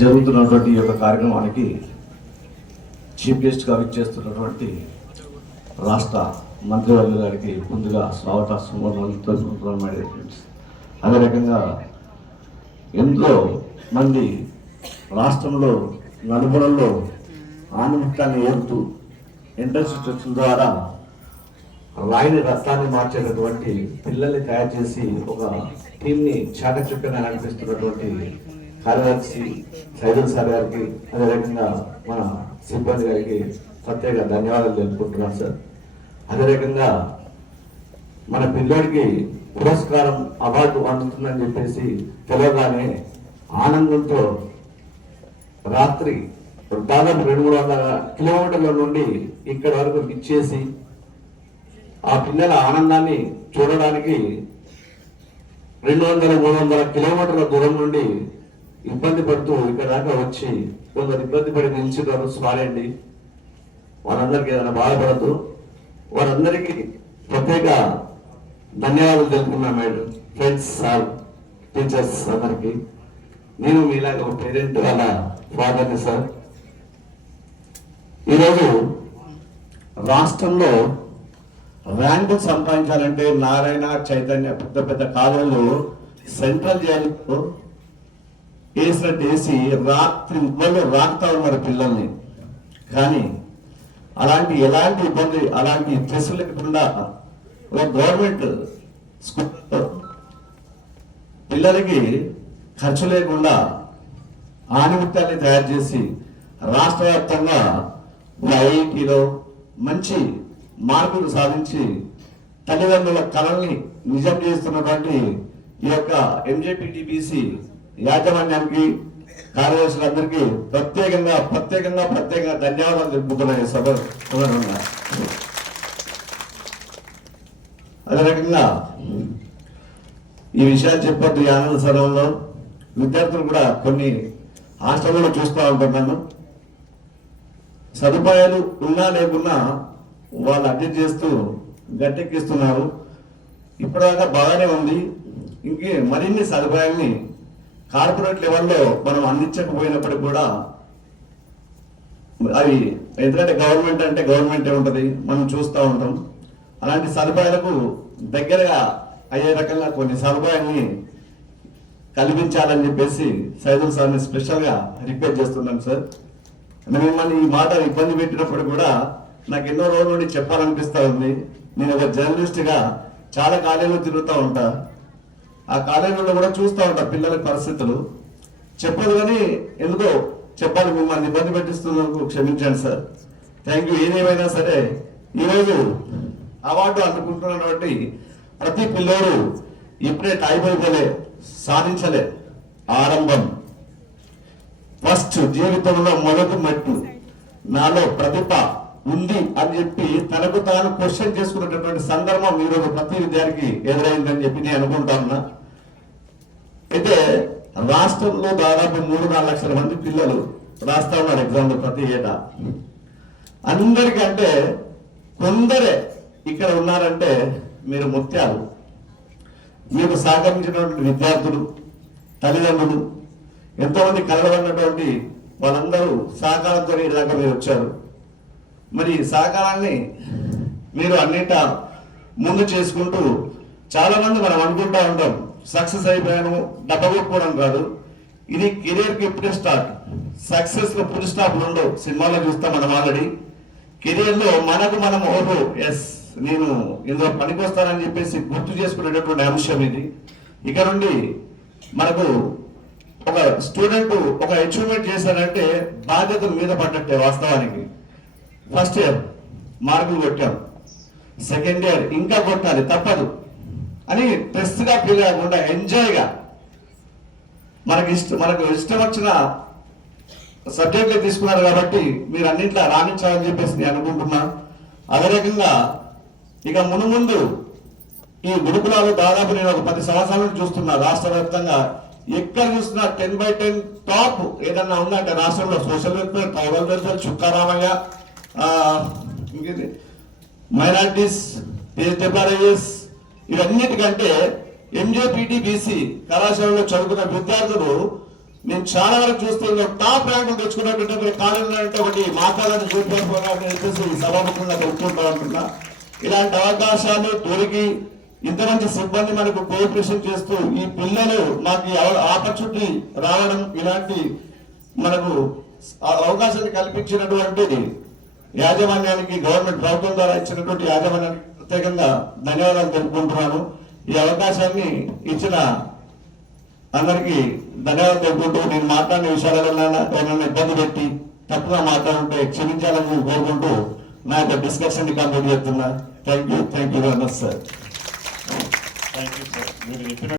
జరుగుతున్నటువంటి ఈ యొక్క కార్యక్రమానికి చీఫ్ గెస్ట్గా విచ్చేస్తున్నటువంటి రాష్ట్ర మంత్రివర్యుల గారికి ముందుగా స్వాగత సుమోదనలు. అదే రకంగా ఎంతో మంది రాష్ట్రంలో నలుగులలో ఆనందాన్ని ఏరుతూ ఇంటర్న్షిప్స్ ద్వారా రాయిని రత్నాన్ని మార్చేటటువంటి పిల్లల్ని తయారు చేసి ఒక టీంని చాకచక్యంగా నడిపిస్తున్నటువంటి కార్యదర్శి సైదుల్ సార్ గారికి, అదే రకంగా మన సిబ్బంది గారికి ప్రత్యేక ధన్యవాదాలు తెలుపుకుంటున్నాను సార్. అదే రకంగా మన పిల్లోడికి పురస్కారం అవార్డు అందుతుందని చెప్పేసి తెలవగానే ఆనందంతో రాత్రి దాదాపు 200-300 కిలోమీటర్ల నుండి ఇక్కడి వరకు ఇచ్చేసి ఆ పిల్లల ఆనందాన్ని చూడడానికి 200-300 కిలోమీటర్ల దూరం నుండి ఇబ్బంది పడుతూ ఇక్కడ దాకా వచ్చి కొందరు ఇబ్బంది పడి నిలిచినారు. సారీ అండి, వాళ్ళందరికీ ఏదైనా బాధపడద్దు. వారందరికీ ప్రత్యేక ధన్యవాదాలు తెలుపుకున్నా మేడం, ఫ్రెండ్స్, సార్, టీచర్స్ అందరికీ. నేను మీలాగా ఒక పేరెంట్ వాళ్ళ ఫాదర్ని సార్. ఈరోజు రాష్ట్రంలో ర్యాంకు సంపాదించాలంటే నారాయణ, చైతన్య పెద్ద పెద్ద కాలేజీలు సెంట్రల్ జైలులో వేసినట్టు వేసి రాత్రి మొదలు రాకుతా ఉన్నారు పిల్లల్ని. కానీ ఎలాంటి ఇబ్బంది, అలాంటి స్ట్రెస్ లేకుండా ఒక గవర్నమెంట్ స్కూల్లో పిల్లలకి ఖర్చు లేకుండా ఆనిముత్యాన్ని తయారు చేసి రాష్ట్ర వ్యాప్తంగా ఐఐటీలో మంచి మార్కులు సాధించి తల్లిదండ్రుల కళల్ని నిజం చేస్తున్నటువంటి ఈ యొక్క ఎంజేపీటీబీసీ యాజమాన్యానికి, కార్యదర్శులందరికీ ప్రత్యేకంగా ధన్యవాదాలు తెలుపుతున్నాయి సభగా. అదే రకంగా ఈ విషయాలు చెప్పొద్దు. ఈ ఆనంద సదనంలో విద్యార్థులు కూడా కొన్ని హాస్టల్లో చూస్తూ ఉంటున్నాను. సదుపాయాలు ఉన్నా లేకున్నా వాళ్ళు అడ్జస్ట్ చేస్తూ గట్టెక్కిస్తున్నారు. ఇప్పటిదాకా బాగానే ఉంది. ఇంకే మరిన్ని సదుపాయాల్ని కార్పొరేట్ లెవెల్లో మనం అందించకపోయినప్పటికీ కూడా అవి, ఎందుకంటే గవర్నమెంట్ అంటే గవర్నమెంటే ఉంటుంది, మనం చూస్తూ ఉంటాం. అలాంటి సదుపాయాలకు దగ్గరగా అయ్యే రకంగా కొన్ని సదుపాయాల్ని కల్పించాలని చెప్పేసి సైదుల్ సార్ని స్పెషల్గా రిక్వెస్ట్ చేస్తున్నాను సార్. మిమ్మల్ని ఈ మాట ఇబ్బంది పెట్టినప్పుడు కూడా నాకు ఎన్నో రోజుల నుండి చెప్పాలనిపిస్తూ ఉంది. నేను ఒక జర్నలిస్ట్గా చాలా కాలేజీలో తిరుగుతూ ఉంటా. ఆ కాలేజీలో కూడా చూస్తూ ఉంటా పిల్లల పరిస్థితులు. చెప్పదు కానీ ఎందుకో చెప్పాలి, మిమ్మల్ని ఇబ్బంది పెట్టిస్తున్నందుకు క్షమించండి సార్. Thank you. ఏదేమైనా సరే ఈరోజు అవార్డు అందుకుంటున్నటువంటి ప్రతి పిల్లోడు ఇప్పుడే టైం అయిపోలే, సాధించలే. ఆరంభం ఫస్ట్ జీవితంలో మొదటి మట్టు నాలో ప్రతిభ ఉంది అని చెప్పి తనకు తాను క్వశ్చన్ చేసుకున్నటువంటి సందర్భం ఈరోజు ప్రతి విద్యార్థికి ఎదురైందని చెప్పి నేను అనుకుంటా ఉన్నా. అయితే రాష్ట్రంలో దాదాపు 3-4 లక్షల మంది పిల్లలు రాస్తా ఉన్నారు ఎగ్జామ్లు ప్రతి ఏటా. అందరికంటే కొందరే ఇక్కడ ఉన్నారంటే మీరు ముత్యాలు. మీకు సహకరించినటువంటి విద్యార్థులు, తల్లిదండ్రులు, ఎంతోమంది కలవన్నటువంటి వాళ్ళందరూ సహకారంతో ఇలాగా మీరు వచ్చారు. మరి సహకారాన్ని మీరు అన్నింట ముందు చేసుకుంటూ, చాలా మంది మనం అనుకుంటా ఉంటాం సక్సెస్ అయిపోయాను, డబ్బగొట్టుకోవడం కాదు. ఇది కెరియర్కి ఇప్పుడే స్టార్ట్. సక్సెస్లో ఫుల్ స్టాప్లు ఉండవు. సినిమాలో చూస్తాం మనం ఆల్రెడీ. కెరియర్లో మనం ఓహో ఎస్ నేను ఇందులో పనికొస్తానని చెప్పేసి గుర్తు చేసుకునేటటువంటి అంశం ఇది. ఇక నుండి మనకు ఒక స్టూడెంట్ ఒక అచీవ్మెంట్ చేశారంటే బాధ్యతలు మీద పడ్డట్టే. వాస్తవానికి ఫస్ట్ ఇయర్ మార్కులు కొట్టాం, సెకండ్ ఇయర్ ఇంకా కొట్టాలి తప్పదు అని స్ట్రెస్గా ఫీల్ కాకుండా ఎంజాయ్గా మనకు ఇష్టం వచ్చిన సబ్జెక్టులు తీసుకున్నారు కాబట్టి మీరు అన్నింటిలో రాణించాలని చెప్పేసి నేను అనుకుంటున్నా. అదే రకంగా ఇక మునుముందు ఈ గురుకులాలు దాదాపు నేను ఒక 10 సంవత్సరాల నుంచి చూస్తున్నా. రాష్ట్ర వ్యాప్తంగా ఎక్కడ చూస్తున్నా 10/10 టాప్ ఏదన్నా ఉందంటే రాష్ట్రంలో social welfare, tribal welfare, Chukka Ramaiah, minorities, PHRIS, ఇవన్నిటికంటే ఎంజేపీటీబీసీ కళాశాలలో చదువుకున్న విద్యార్థులు నేను చాలా వరకు చూస్తే టాప్ ర్యాంకులు తెచ్చుకున్నటువంటి కాలేజీలో అంటే ఒకటి మాట్లాడాలని చెప్పేసి సభాముఖంగా తెలుసుకుంటా ఉంటున్నా. ఇలాంటి అవకాశాలు దొరికి ఇంత మంచి సిబ్బంది మనకు కోఆపరేషన్ చేస్తూ ఈ పిల్లలు మాకు ఆపర్చునిటీ రావడం, ఇలాంటి మనకు అవకాశాన్ని కల్పించినటువంటి యాజమాన్యానికి, గవర్నమెంట్ ప్రభుత్వం ద్వారా ఇచ్చినటువంటి యాజమాన్యానికి ప్రత్యేకంగా ధన్యవాదాలు తెలుపుకుంటున్నాను. ఈ అవకాశాన్ని ఇచ్చిన అందరికీ ధన్యవాదాలు తెలుపుకుంటూ, నేను మాట్లాడిన విషయాలలో ఏమైనా ఇబ్బంది పెట్టి తప్పుగా మాట్లాడుంటే క్షమించాలని కోరుకుంటూ నా యొక్క డిస్కషన్ ని కంప్లీట్ చేస్తున్నా. Thank you very much sir. Thank you sir. మీరు చెప్పిన